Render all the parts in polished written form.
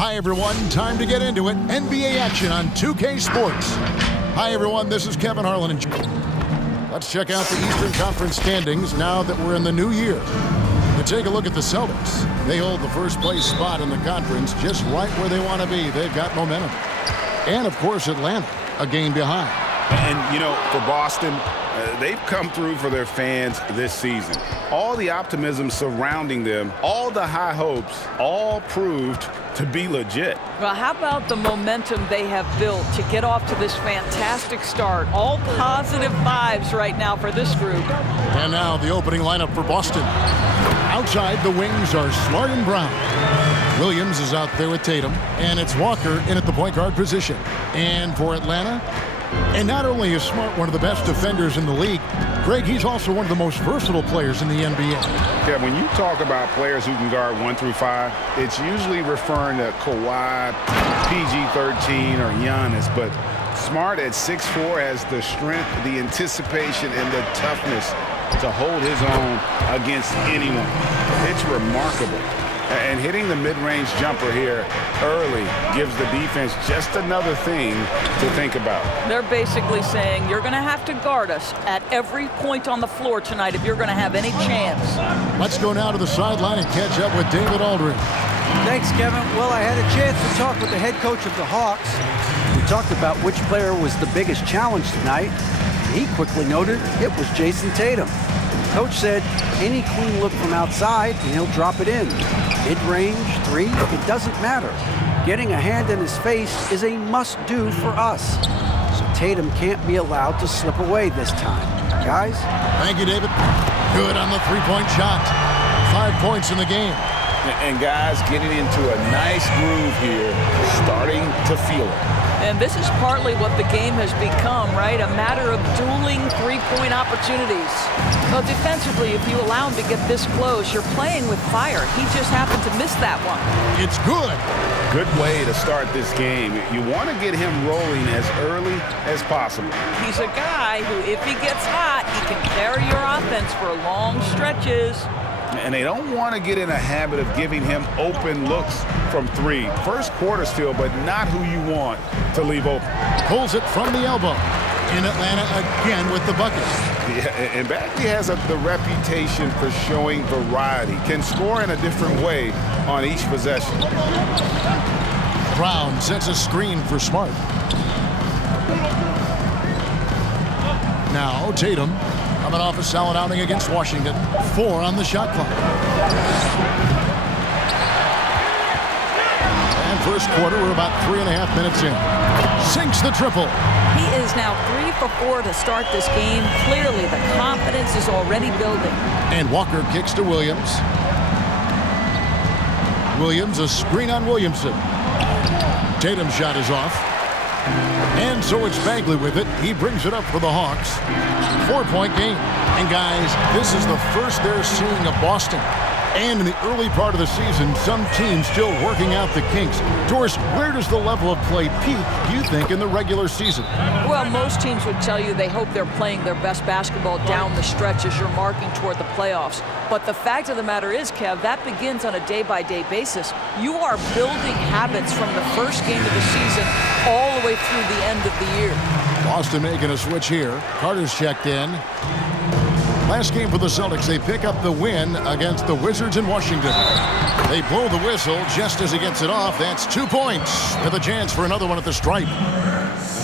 Hi, everyone. Time to get into it. NBA action on 2K Sports. Hi, everyone. This is Kevin Harlan. Let's check out the Eastern Conference standings now that we're in the new year. To take a look at the Celtics, they hold the first place spot in the conference just right where they want to be. They've got momentum. And, of course, Atlanta, a game behind. And, you know, for Boston, they've come through for their fans this season. All the optimism surrounding them, all the high hopes, all proved to be legit. Well, how about the momentum they have built to get off to this fantastic start? All positive vibes right now for this group. And now the opening lineup for Boston. Outside, the wings are Smart and Brown. Williams is out there with Tatum, and it's Walker in at the point guard position. And for Atlanta, and not only is Smart one of the best defenders in the league, Greg, he's also one of the most versatile players in the NBA. Yeah, when you talk about players who can guard 1 through 5, it's usually referring to Kawhi, PG-13, or Giannis, but Smart at 6'4" has the strength, the anticipation, and the toughness to hold his own against anyone. It's remarkable. And hitting the mid-range jumper here early gives the defense just another thing to think about. They're basically saying you're going to have to guard us at every point on the floor tonight if you're going to have any chance. Let's go now to the sideline and catch up with David Aldridge. Thanks, Kevin. Well, I had a chance to talk with the head coach of the Hawks. We talked about which player was the biggest challenge tonight. He quickly noted it was Jason Tatum. Coach said any clean look from outside and he'll drop it in. Mid-range, three, it doesn't matter. Getting a hand in his face is a must-do for us. So Tatum can't be allowed to slip away this time. Guys? Thank you, David. Good on the three-point shot. 5 points in the game. And guys getting into a nice groove here, starting to feel it. And this is partly what the game has become, right? A matter of dueling three-point opportunities. Well, defensively, if you allow him to get this close, you're playing with fire. He just happened to miss that one. It's good. Good way to start this game. You want to get him rolling as early as possible. He's a guy who, if he gets hot, he can carry your offense for long stretches. And they don't want to get in a habit of giving him open looks from three. First quarter still, but not who you want to leave open. Pulls it from the elbow. In Atlanta again with the bucket. Yeah, and Bagley has the reputation for showing variety. Can score in a different way on each possession. Brown sets a screen for Smart. Now Tatum coming off a solid outing against Washington. 4 on the shot clock. And first quarter, we're about 3.5 minutes in. Sinks the triple. He is now 3 for 4 to start this game. Clearly, the confidence is already building. And Walker kicks to Williams. Williams, a screen on Williamson. Tatum's shot is off. And so it's Bagley with it. He brings it up for the Hawks. 4-point game. And guys, this is the first they're seeing of Boston. And in the early part of the season, some teams still working out the kinks. Doris, where does the level of play peak, do you think, in the regular season? Well, most teams would tell you they hope they're playing their best basketball down the stretch as you're marking toward the playoffs. But the fact of the matter is, Kev, that begins on a day-by-day basis. You are building habits from the first game of the season all the way through the end of the year. Boston making a switch here. Carter's checked in. Last game for the Celtics, they pick up the win against the Wizards in Washington. They blow the whistle just as he gets it off. That's 2 points with a chance for another one at the stripe.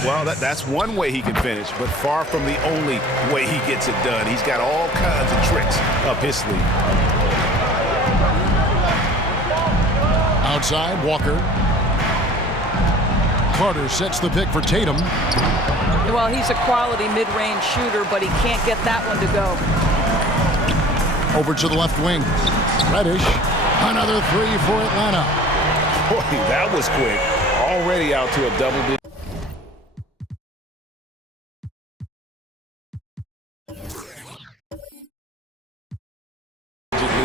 Well, that's one way he can finish, but far from the only way he gets it done. He's got all kinds of tricks up his sleeve. Outside, Walker. Carter sets the pick for Tatum. Well, he's a quality mid-range shooter, but he can't get that one to go. Over to the left wing. Reddish. Another 3 for Atlanta. Boy, that was quick. Already out to a double-digit.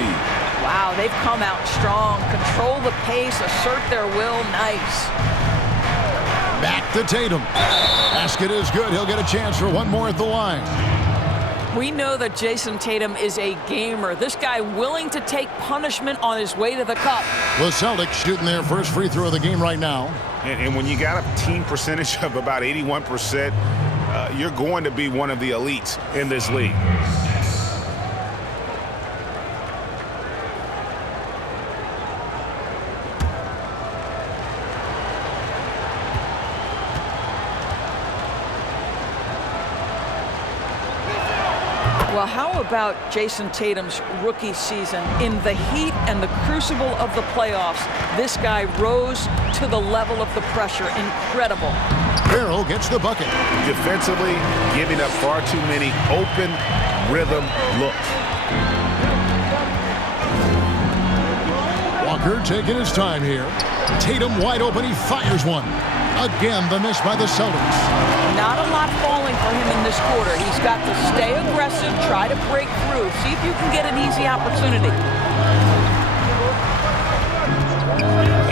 lead. Wow, they've come out strong. Control the pace, assert their will. Nice. Back to Tatum. Basket is good. He'll get a chance for one more at the line. We know that Jason Tatum is a gamer. This guy willing to take punishment on his way to the cup. The Celtics shooting their first free throw of the game right now. And when you got a team percentage of about 81%, you're going to be one of the elites in this league. Well, how about Jason Tatum's rookie season? In the heat and the crucible of the playoffs, this guy rose to the level of the pressure. Incredible. Farrell gets the bucket. Defensively, giving up far too many open rhythm looks. Walker taking his time here. Tatum wide open. He fires one. Again, the miss by the Celtics. Not a lot falling for him in this quarter. He's got to stay aggressive, try to break through, see if you can get an easy opportunity.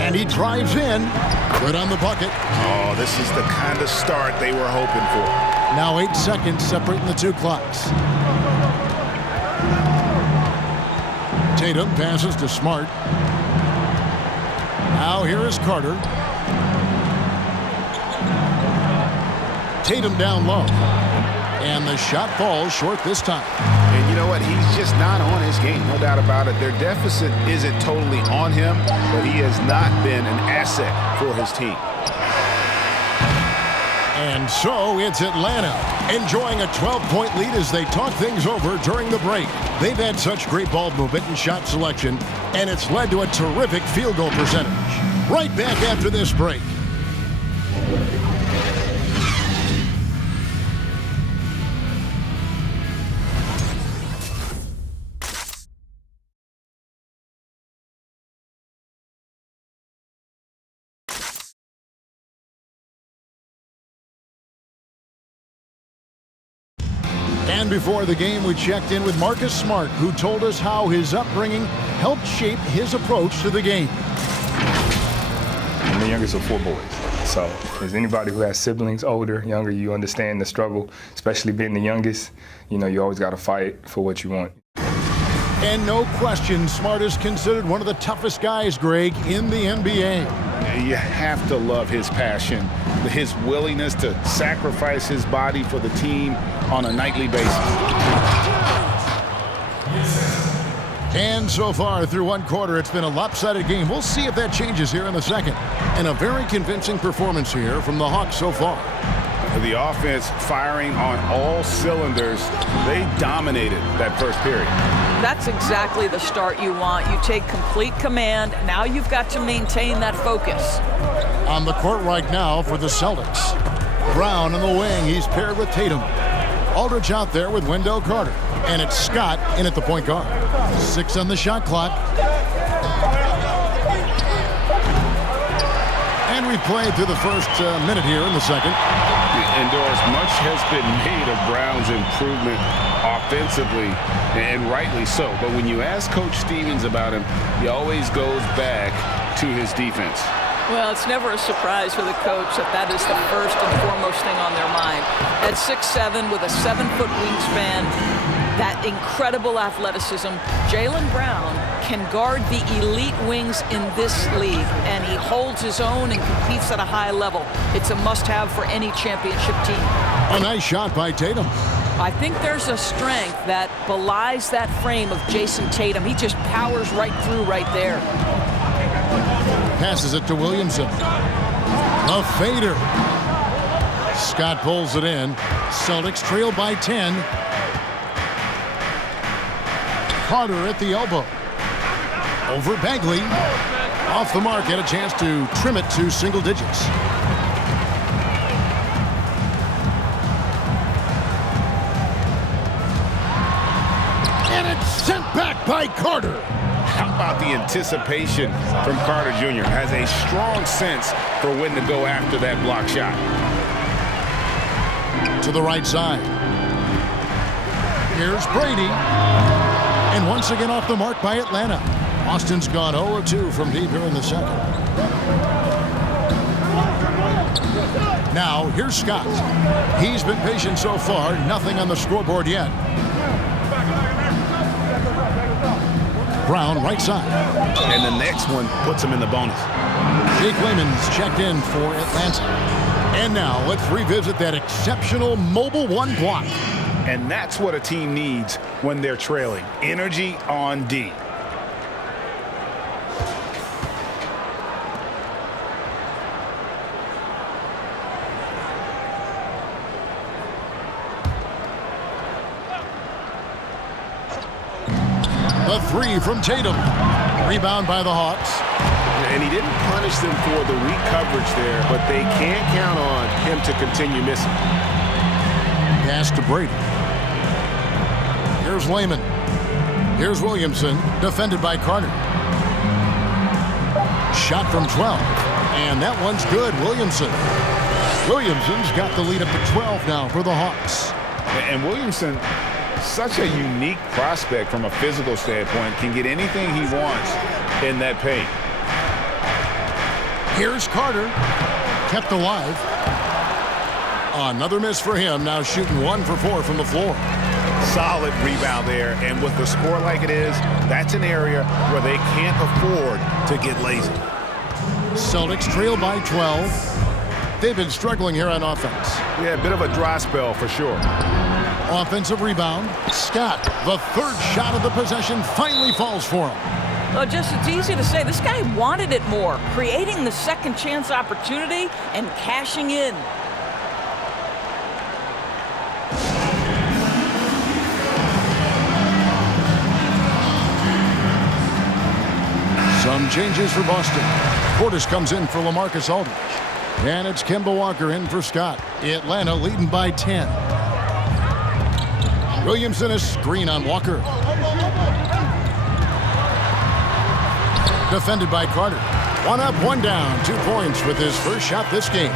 And he drives in. Good on the bucket. Oh, this is the kind of start they were hoping for. Now 8 seconds separating the two clocks. Tatum passes to Smart. Now here is Carter. Tatum down low. And the shot falls short this time. And you know what? He's just not on his game, no doubt about it. Their deficit isn't totally on him, but he has not been an asset for his team. And so it's Atlanta enjoying a 12-point lead as they talk things over during the break. They've had such great ball movement and shot selection, and it's led to a terrific field goal percentage. Right back after this break. And before the game, we checked in with Marcus Smart, who told us how his upbringing helped shape his approach to the game. I'm the youngest of 4 boys. So as anybody who has siblings, older, younger, you understand the struggle, especially being the youngest. You know, you always got to fight for what you want. And no question, Smart is considered one of the toughest guys, Greg, in the NBA. You have to love his passion, his willingness to sacrifice his body for the team on a nightly basis. And so far through one quarter, it's been a lopsided game. We'll see if that changes here in the second. And a very convincing performance here from the Hawks so far. The offense firing on all cylinders. They dominated that first period. That's exactly the start you want. You take complete command. Now you've got to maintain that focus. On the court right now for the Celtics. Brown on the wing. He's paired with Tatum. Aldridge out there with Wendell Carter. And it's Scott in at the point guard. 6 on the shot clock. And we played through the first minute here in the second. And Doris, much has been made of Brown's improvement offensively, and rightly so. But when you ask Coach Stevens about him, he always goes back to his defense. Well, it's never a surprise for the coach that is the first and foremost thing on their mind. At 6'7", with a 7-foot wingspan, that incredible athleticism, Jaylen Brown can guard the elite wings in this league, and he holds his own and competes at a high level. It's a must-have for any championship team. A nice shot by Tatum. I think there's a strength that belies that frame of Jason Tatum. He just powers right through right there. Passes it to Williamson. A fader. Scott pulls it in. Celtics trail by 10. Carter at the elbow. Over Bagley. Off the mark. Had a chance to trim it to single digits. And it's sent back by Carter. How about the anticipation from Carter Jr.? Has a strong sense for when to go after that block shot. To the right side. Here's Brady. And once again off the mark by Atlanta. Austin's gone 0-2 from deep here in the second. Now, here's Scott. He's been patient so far. Nothing on the scoreboard yet. Brown right side. And the next one puts him in the bonus. Jake Layman's checked in for Atlanta. And now let's revisit that exceptional mobile one block. And that's what a team needs when they're trailing. Energy on D. The three from Tatum. Rebound by the Hawks. And he didn't punish them for the weak coverage there, but they can't count on him to continue missing. Pass to Brady. Here's Layman. Here's Williamson, defended by Carter. Shot from 12, and that one's good. Williamson's got the lead up to 12 now for the Hawks. And Williamson, such a unique prospect from a physical standpoint, can get anything he wants in that paint. Here's Carter, kept alive. Another miss for him, now shooting 1 for 4 from the floor. Solid rebound there, and with the score like it is, that's an area where they can't afford to get lazy. Celtics trail by 12. They've been struggling here on offense. Yeah, a bit of a dry spell for sure. Offensive rebound. Scott, the third shot of the possession, finally falls for him. Well, just it's easy to say. This guy wanted it more, creating the second chance opportunity and cashing in. Some changes for Boston. Portis comes in for LaMarcus Aldridge. And it's Kemba Walker in for Scott. Atlanta leading by 10. Williamson, a screen on Walker. Defended by Carter. 1 up, 1 down. 2 points with his first shot this game.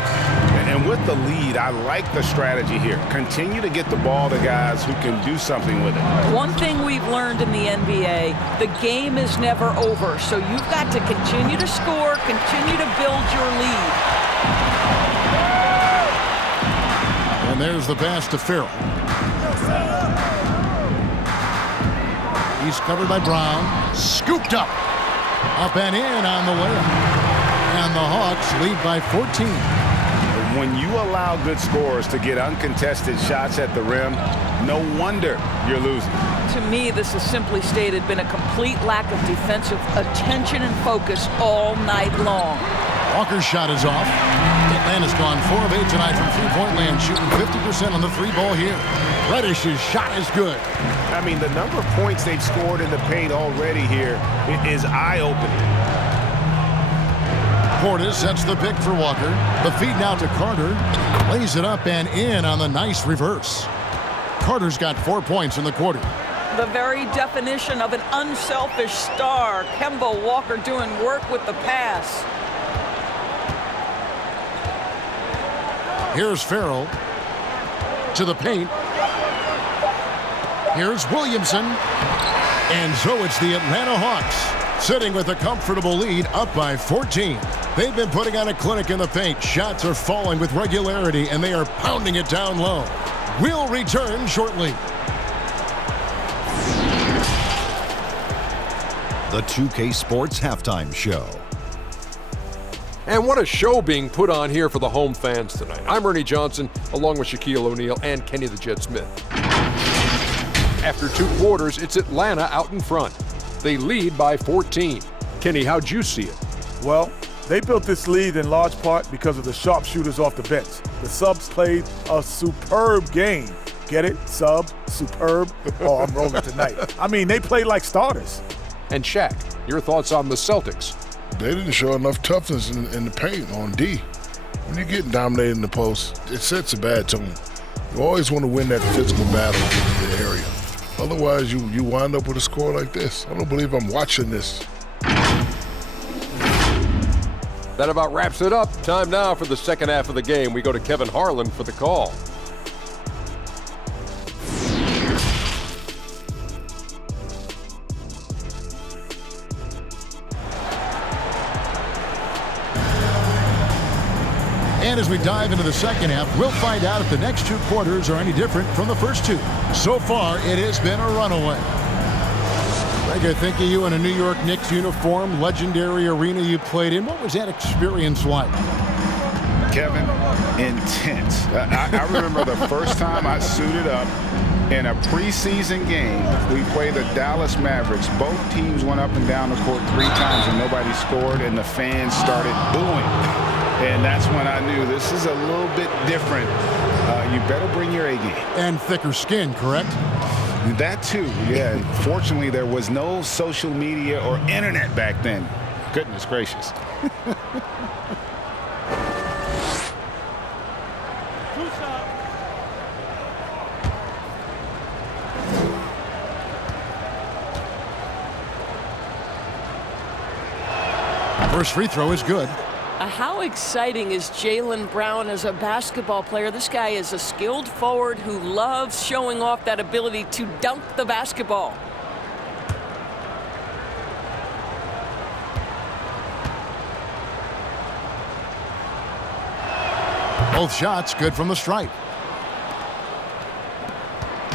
And with the lead, I like the strategy here. Continue to get the ball to guys who can do something with it. One thing we've learned in the NBA, the game is never over. So you've got to continue to score, continue to build your lead. And there's the pass to Farrell. He's covered by Brown. Scooped up. Up and in on the layup. And the Hawks lead by 14. When you allow good scorers to get uncontested shots at the rim, no wonder you're losing. To me, this has simply stated been a complete lack of defensive attention and focus all night long. Walker's shot is off. Atlanta's gone 4 of 8 tonight from three-point land, shooting 50% on the 3-ball here. Reddish's shot is good. I mean, the number of points they've scored in the paint already here is eye-opening. Portis sets the pick for Walker. The feed now to Carter. Lays it up and in on the nice reverse. Carter's got 4 points in the quarter. The very definition of an unselfish star. Kemba Walker doing work with the pass. Here's Farrell to the paint. Here's Williamson. And so it's the Atlanta Hawks sitting with a comfortable lead, up by 14. They've been putting on a clinic in the paint. Shots are falling with regularity, and they are pounding it down low. We'll return shortly. The 2K Sports Halftime Show. And what a show being put on here for the home fans tonight. I'm Ernie Johnson, along with Shaquille O'Neal and Kenny the Jet Smith. After 2 quarters, it's Atlanta out in front. They lead by 14. Kenny, how'd you see it? Well, they built this lead in large part because of the sharpshooters off the bench. The subs played a superb game. Get it? Sub, superb. Oh, I'm rolling tonight. I mean, they played like starters. And Shaq, your thoughts on the Celtics? They didn't show enough toughness in the paint on D. When you're getting dominated in the post, it sets a bad tone. You always want to win that physical battle in the area. Otherwise, you wind up with a score like this. I don't believe I'm watching this. That about wraps it up. Time now for the second half of the game. We go to Kevin Harlan for the call. And as we dive into the second half, we'll find out if the next 2 quarters are any different from the first 2. So far, it has been a runaway. Greg, I think of you in a New York Knicks uniform, legendary arena you played in. What was that experience like? Kevin, intense. I remember the first time I suited up in a preseason game. We played the Dallas Mavericks. Both teams went up and down the court 3 times and nobody scored, and the fans started booing. And that's when I knew this is a little bit different. You better bring your A game. And thicker skin, correct? That too, yeah. Fortunately, there was no social media or internet back then. Goodness gracious. First free throw is good. How exciting is Jaylen Brown as a basketball player? This guy is a skilled forward who loves showing off that ability to dunk the basketball. Both shots good from the stripe.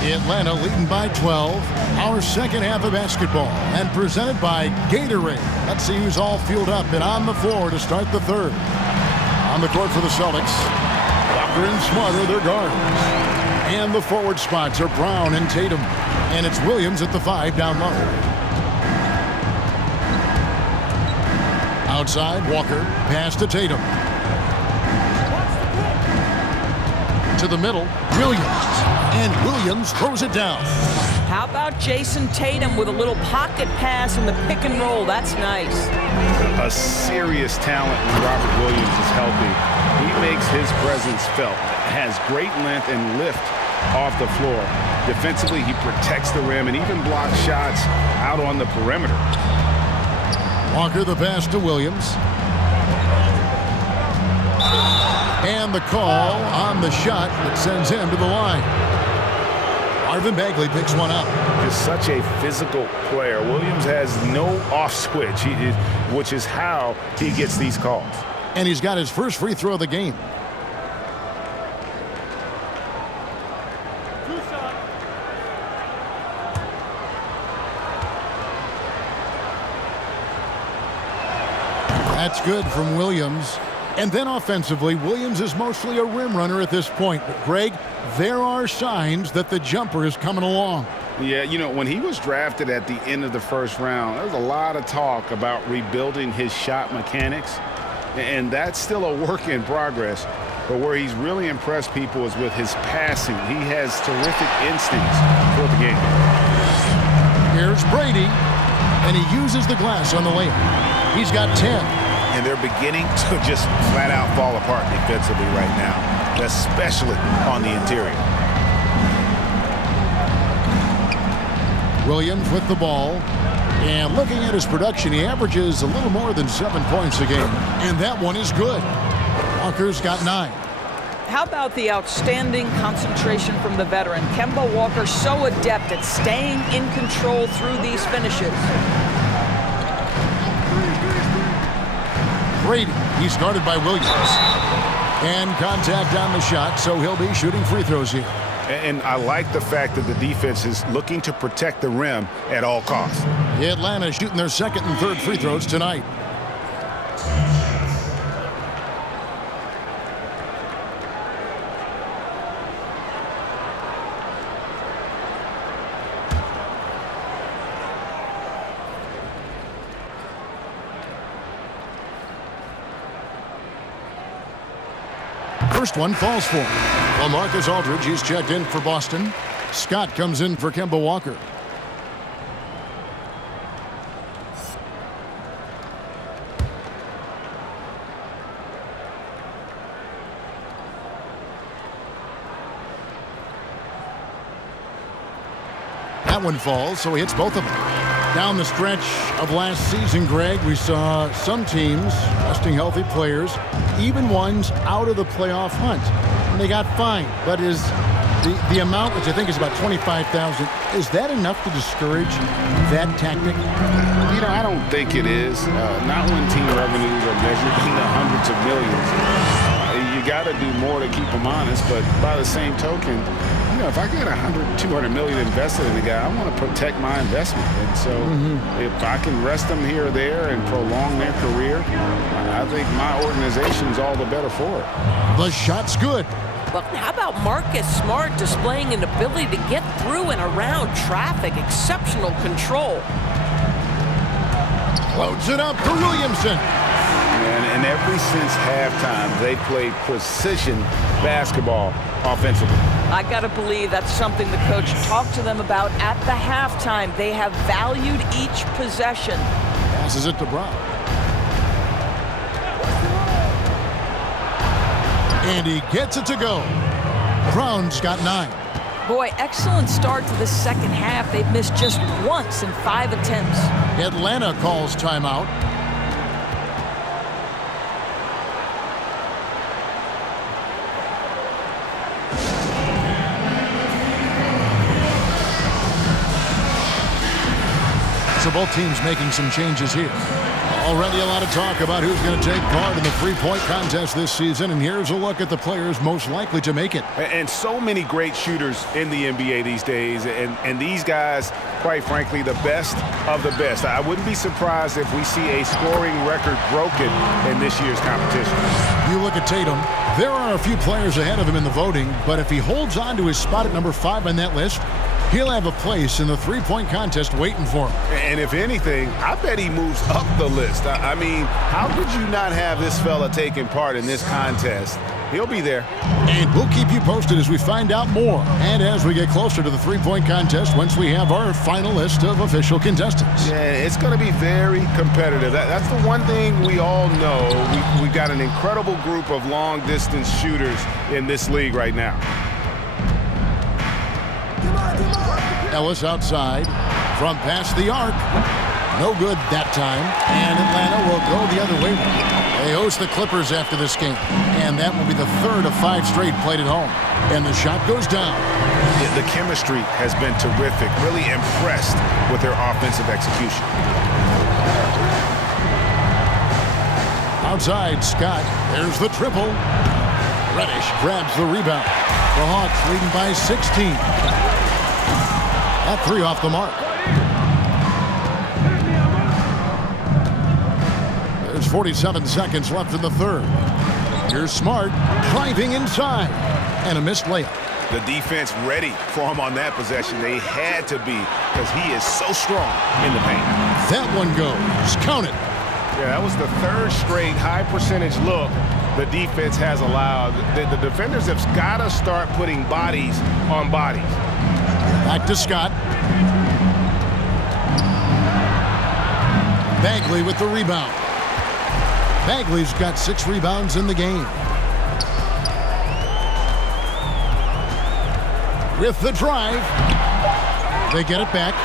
Atlanta leading by 12. Our second half of basketball, and presented by Gatorade. Let's see who's all fueled up and on the floor to start the third. On the court for the Celtics, Walker and Smart are their guards. And the forward spots are Brown and Tatum. And it's Williams at the 5 down low. Outside, Walker, pass to Tatum. To the middle, Williams. And Williams throws it down. How about Jason Tatum with a little pocket pass in the pick and roll? That's nice. A serious talent when Robert Williams is healthy. He makes his presence felt. Has great length and lift off the floor. Defensively, he protects the rim and even blocks shots out on the perimeter. Walker the pass to Williams. And the call on the shot that sends him to the line. Marvin Bagley picks one up. Just such a physical player. Williams has no off switch, which is how he gets these calls. And he's got his first free throw of the game. That's good from Williams. And then offensively, Williams is mostly a rim runner at this point. But, Greg, there are signs that the jumper is coming along. Yeah, you know, when he was drafted at the end of the first round, there was a lot of talk about rebuilding his shot mechanics. And that's still a work in progress. But where he's really impressed people is with his passing. He has terrific instincts for the game. Here's Brady, and he uses the glass on the layup. He's got 10. And they're beginning to just flat out fall apart defensively right now, especially on the interior. Williams with the ball. And looking at his production, he averages a little more than 7 points a game. And that one is good. Walker's got 9. How about the outstanding concentration from the veteran? Kemba Walker so adept at staying in control through these finishes. Brady, he's guarded by Williams. And contact on the shot, so he'll be shooting free throws here. And I like the fact that the defense is looking to protect the rim at all costs. Atlanta shooting their second and third free throws tonight. First one falls for him. Well, Marcus Aldridge, he's checked in for Boston. Scott comes in for Kemba Walker. That one falls, so he hits both of them. Down the stretch of last season, Greg, we saw some teams resting healthy players, even ones out of the playoff hunt. And they got fined. But is the amount, which I think is about $25,000, is that enough to discourage that tactic? You know, I don't think it is. Not when team revenues are measured in the hundreds of millions. You got to do more to keep them honest, but by the same token, if I get $200 million invested in the guy, I want to protect my investment. And so if I can rest them here or there and prolong their career, I think my organization's all the better for it. The shot's good. But how about Marcus Smart displaying an ability to get through and around traffic? Exceptional control. Loads it up for Williamson. And ever since halftime, they played precision basketball offensively. I got to believe that's something the coach talked to them about at the halftime. They have valued each possession. Passes it to Brown. And he gets it to go. Brown's got 9. Boy, excellent start to the second half. They've missed just once in 5 attempts. Atlanta calls timeout. So both teams making some changes here. Already a lot of talk about who's going to take part in the three-point contest this season, and here's a look at the players most likely to make it. And so many great shooters in the NBA these days, and these guys, quite frankly, the best of the best. I wouldn't be surprised if we see a scoring record broken in this year's competition. You look at Tatum, there are a few players ahead of him in the voting, but if he holds on to his spot at number 5 on that list, he'll have a place in the three-point contest waiting for him. And if anything, I bet he moves up the list. I mean, how could you not have this fella taking part in this contest? He'll be there. And we'll keep you posted as we find out more and as we get closer to the three-point contest once we have our final list of official contestants. Yeah, it's going to be very competitive. That's the one thing we all know. We've got an incredible group of long-distance shooters in this league right now. Ellis outside from past the arc. No good that time. And Atlanta will go the other way. They host the Clippers after this game. And that will be the third of 5 straight played at home. And the shot goes down. The chemistry has been terrific. Really impressed with their offensive execution. Outside, Scott. There's the triple. Reddish grabs the rebound. The Hawks leading by 16. That 3 off the mark. There's 47 seconds left in the third. Here's Smart driving inside. And a missed layup. The defense ready for him on that possession. They had to be because he is so strong in the paint. That one goes. Count it. Yeah, that was the third straight high percentage look the defense has allowed. The defenders have got to start putting bodies on bodies. Back to Scott. Bagley with the rebound. Bagley's got 6 rebounds in the game. With the drive. They get it back.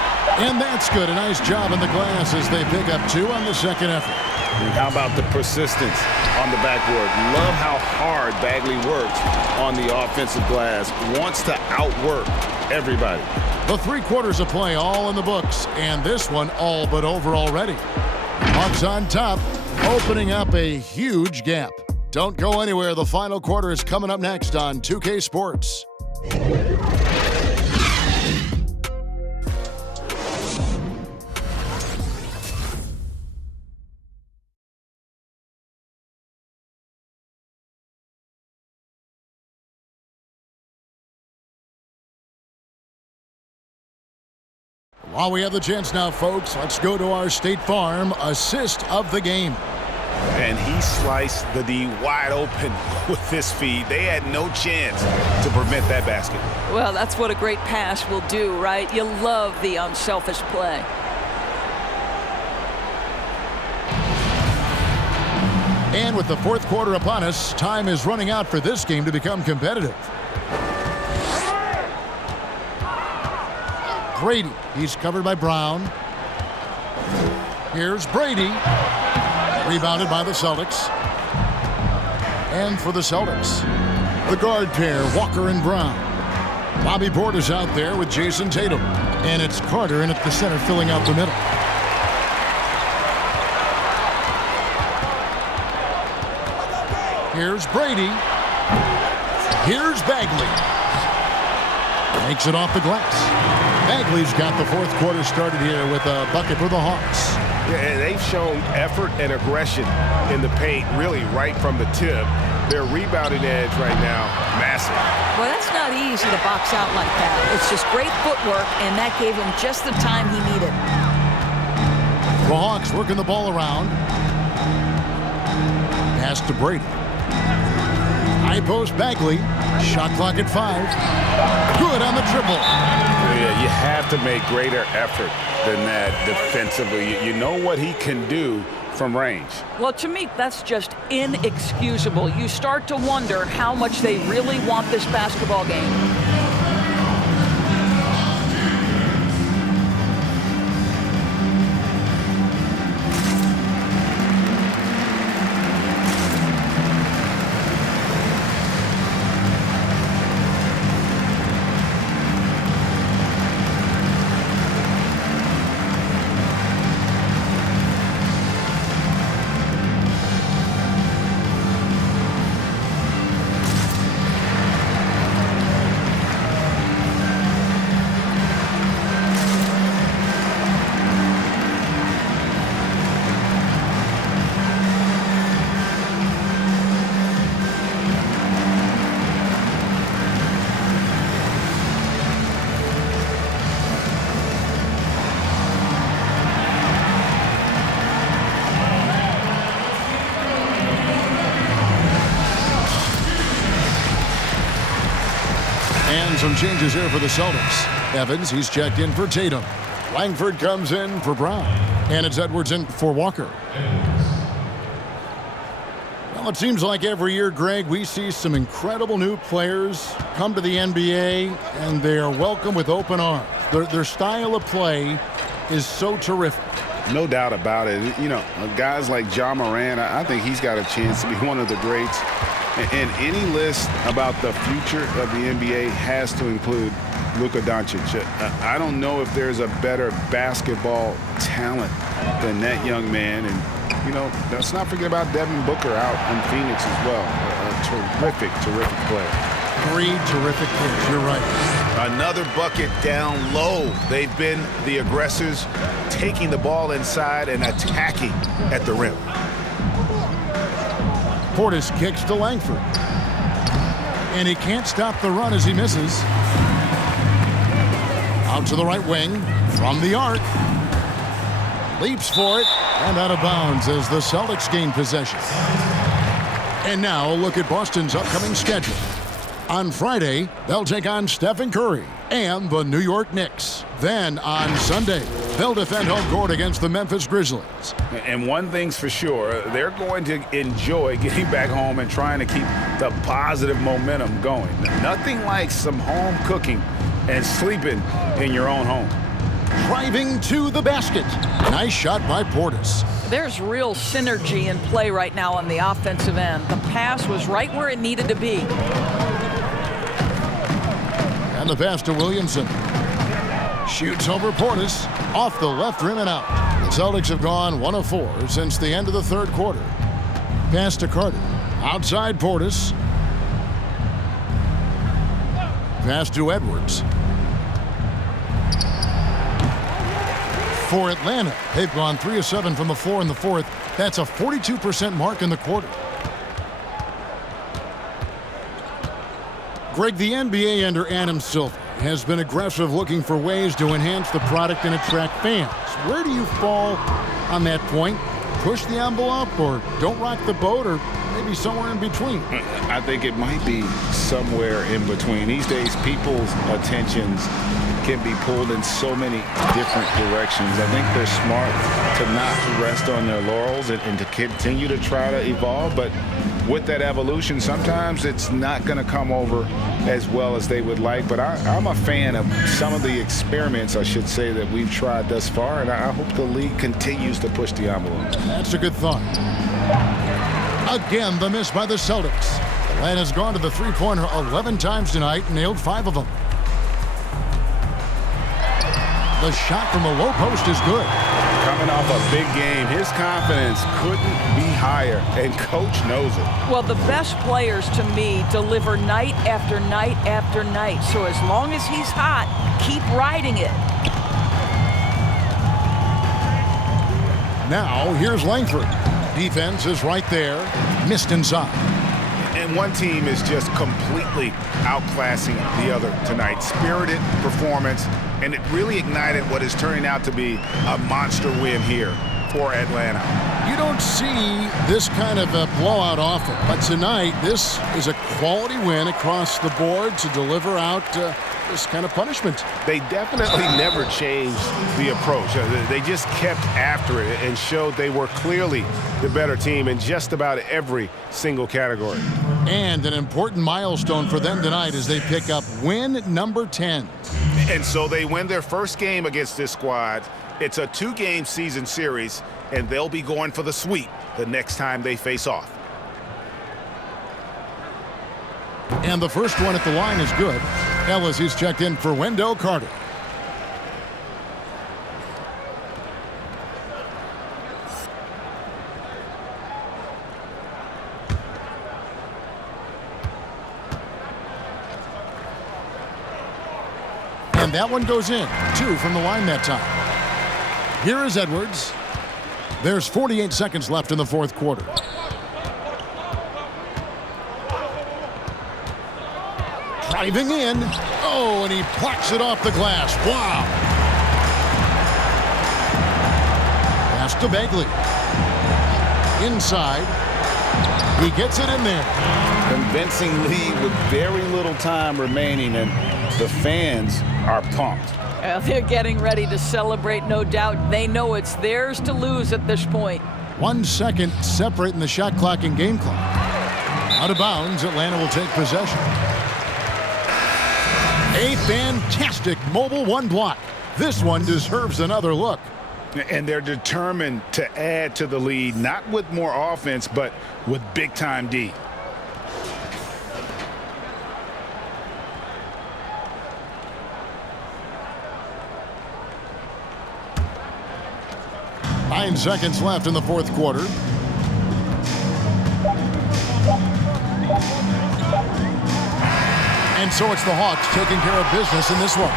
And that's good. A nice job on the glass as they pick up 2 on the second effort. And how about the persistence on the backboard? Love how hard Bagley works on the offensive glass. Wants to outwork everybody. The 3 quarters of play all in the books, and this one all but over already. Hawks on top, opening up a huge gap. Don't go anywhere. The final quarter is coming up next on 2K Sports. While we have the chance now, folks, let's go to our State Farm assist of the game. And he sliced the D wide open with this feed. They had no chance to prevent that basket. Well, that's what a great pass will do, right? You love the unselfish play. And with the 4th quarter upon us, time is running out for this game to become competitive. Brady, he's covered by Brown. Here's Brady. Rebounded by the Celtics. And for the Celtics, the guard pair, Walker and Brown. Bobby Portis out there with Jason Tatum. And it's Carter in at the center filling out the middle. Here's Brady. Here's Bagley. Makes it off the glass. Bagley's got the fourth quarter started here with a bucket for the Hawks. Yeah, they've shown effort and aggression in the paint, really right from the tip. Their rebounding edge right now, massive. Well, that's not easy to box out like that. It's just great footwork, and that gave him just the time he needed. The Hawks working the ball around. Pass to Brady. High post Bagley. Shot clock at 5. Good on the triple. Yeah, you have to make greater effort than that defensively. You know what he can do from range. Well, to me, that's just inexcusable. You start to wonder how much they really want this basketball game. And some changes here for the Celtics. Evans, he's checked in for Tatum. Langford comes in for Brown. And it's Edwards in for Walker. Well, it seems like every year, Greg, we see some incredible new players come to the NBA, and they are welcome with open arms. Their style of play is so terrific. No doubt about it. You know, guys like Ja Morant, I think he's got a chance to be one of the greats. And any list about the future of the NBA has to include Luka Doncic. I don't know if there's a better basketball talent than that young man. And, you know, let's not forget about Devin Booker out in Phoenix as well. A terrific, terrific player. 3 terrific players. You're right. Another bucket down low. They've been the aggressors, taking the ball inside and attacking at the rim. Portis kicks to Langford. And he can't stop the run as he misses. Out to the right wing from the arc. Leaps for it and out of bounds as the Celtics gain possession. And now a look at Boston's upcoming schedule. On Friday, they'll take on Stephen Curry and the New York Knicks. Then on Sunday, they'll defend home court against the Memphis Grizzlies. And one thing's for sure, they're going to enjoy getting back home and trying to keep the positive momentum going. Nothing like some home cooking and sleeping in your own home. Driving to the basket. Nice shot by Portis. There's real synergy in play right now on the offensive end. The pass was right where it needed to be. And the pass to Williamson. Shoots over Portis. Off the left rim and out. The Celtics have gone 1 of 4 since the end of the third quarter. Pass to Carter. Outside Portis. Pass to Edwards. For Atlanta, they've gone 3 of 7 from the floor in the fourth. That's a 42% mark in the quarter. Greg, the NBA under Adam Silver has been aggressive looking for ways to enhance the product and attract fans. Where do you fall on that point? Push the envelope or don't rock the boat or maybe somewhere in between? I think it might be somewhere in between. These days, people's attentions can be pulled in so many different directions. I think they're smart to not rest on their laurels and to continue to try to evolve. But with that evolution, sometimes it's not going to come over as well as they would like. But I'm a fan of some of the experiments, I should say, that we've tried thus far. And I hope the league continues to push the envelope. That's a good thought. Again, the miss by the Celtics. Atlanta's gone to the three-pointer 11 times tonight, nailed 5 of them. The shot from the low post is good. Coming off a big game, his confidence couldn't be higher, and coach knows it. Well, the best players, to me, deliver night after night after night. So as long as he's hot, keep riding it. Now, here's Langford. Defense is right there. Missed inside. And one team is just completely outclassing the other tonight. Spirited performance, and it really ignited what is turning out to be a monster win here for Atlanta. You don't see this kind of a blowout often, but tonight this is a quality win across the board to deliver out this kind of punishment. They definitely never changed the approach. They just kept after it and showed they were clearly the better team in just about every single category. And an important milestone for them tonight as they pick up win number 10. And so they win their first game against this squad. It's a 2-game season series, and they'll be going for the sweep the next time they face off. And the first one at the line is good. Ellis is checked in for Wendell Carter. And that one goes in. 2 from the line that time. Here is Edwards. There's 48 seconds left in the fourth quarter. Driving in. Oh, and he plucks it off the glass. Wow. Pass to Bagley. Inside. He gets it in there. Convincing lead with very little time remaining, and the fans are pumped. Well, they're getting ready to celebrate, no doubt. They know it's theirs to lose at this point. 1 second separating the shot clock and game clock. Out of bounds, Atlanta will take possession. A fantastic mobile one block. This one deserves another look. And they're determined to add to the lead, not with more offense, but with big-time D. Nine seconds left in the fourth quarter. And so it's the Hawks taking care of business in this one.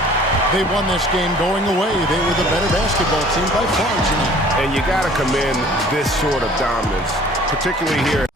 They won this game going away. They were the better basketball team by far tonight. And you got to commend this sort of dominance, particularly here